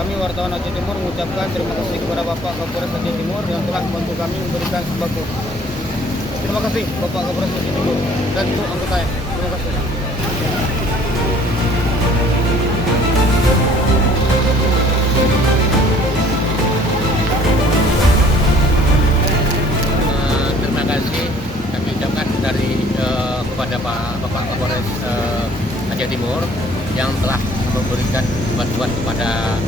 Kami wartawan Aceh Timur mengucapkan terima kasih kepada Bapak Kapolres Aceh Timur yang telah membantu kami memberikan sembako. Terima kasih Bapak Kapolres Aceh Timur dan untuk anggotanya. Terima kasih. Terima kasih kami ucapkan dari kepada Bapak Kapolres Aceh Timur yang telah memberikan bantuan kepada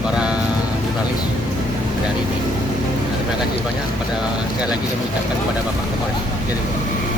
para jurnalis hari ini. Terima kasih banyak sekali lagi kami ucapkan kepada Bapak Kapolres Aceh Timur.